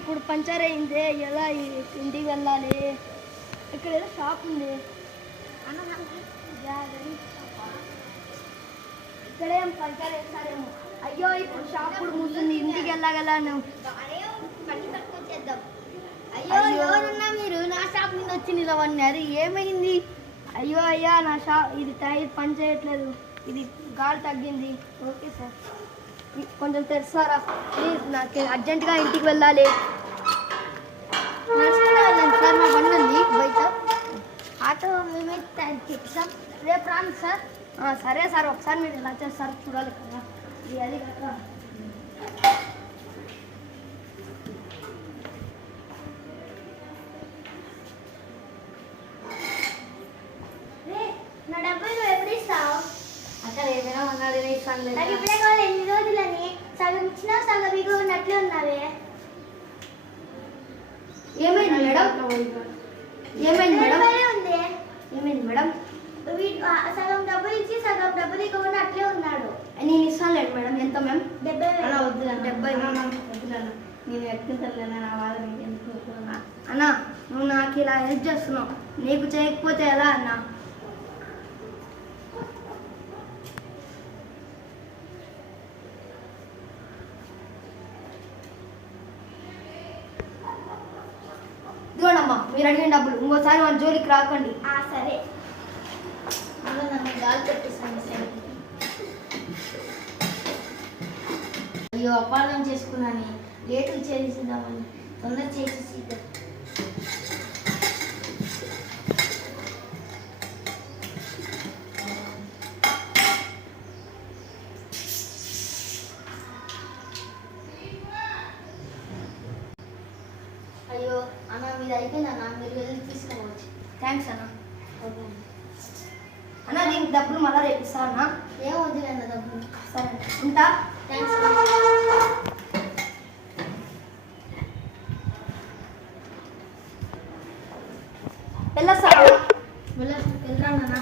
ఇప్పుడు పంచర్ అయింది, ఎలా ఇంటికి వెళ్ళాలి? ఇక్కడ ఏదో షాప్ ఉంది, ఇక్కడేం పంచర్ వేస్తారేమో. అయ్యో ఇప్పుడు షాప్ కూడా మూస్తుంది, ఇంటికి వెళ్ళగలను. అయ్యో ఎవరన్నా మీరు నా షాప్ మీద వచ్చి నిలవన్నారు, ఏమైంది? అయ్యో అయ్యా నా షాప్ ఇది టైర్ పని చేయట్లేదు, ఇది గాలి తగ్గింది. ఓకే సార్, కొంచెం తెరుస్తారా ప్లీజ్, నాకు అర్జెంటుగా ఇంటికి వెళ్ళాలి. నడుచుకుంటూ వెళ్ళండి సార్, మా బండి ఉంది బయట. ఆటో మేమే ఇస్తాం, రేపు రాను సార్. సరే సార్, ఒకసారి మీరు ఎలా చేస్తారు చూడాలి కదా. ఇది అది కదా. నా డబ్బులు నువ్వు ఎప్పుడు ఇస్తావు? అక్కడ ఏమైనా ఉన్నది ఇస్తాను. నాకు ఇప్పుడే కావాలి, ఎన్ని రోజులని సగం ఇచ్చినా సగం మీకు ఉన్నట్లే ఉన్నావే. ఏమైంది మేడం? ఏమైంది మేడం? ఉంది ఏమైంది మేడం? సగం డబ్బులు ఇచ్చి సగం డబ్బులు ఇవ్వకుండా అట్లే ఉన్నాడు. నేను ఇస్తానులేండి మేడం. ఎంత మ్యామ్? 70 అన్న వద్దులే. 70 వద్దులన్నా, నేను ఎక్కించలేనా, నా వాళ్ళ మీకు ఎందుకు అన్న. నువ్వు నాకు ఇలా హెల్ప్ చేస్తున్నావు, నీకు చేయకపోతే ఎలా అన్నా? ఇదిగోండమ్మా మీరు అడిగిన డబ్బులు, ఇంకోసారి మన జోలికి రాకండి. సరే, నన్ను గాలి పెట్టేసాను సరే. అయ్యో అపార్థం చేసుకున్నాను, లేటుగా చేసేద్దామని తొందర చేసేసి. అయ్యో అన్న మీరు అయిపోయిందన్నా, మీరు వెళ్ళి తీసుకోవచ్చు. థ్యాంక్స్ అన్న. ఓకే అన్న, దీనికి డబ్బులు మళ్ళీ రేపు ఇస్తా అన్న. ఏం వద్దులే అన్న డబ్బులు. సరే ఉంటా. థ్యాంక్స్. వెళ్ళొస్తా, వెళ్ళరా అన్న.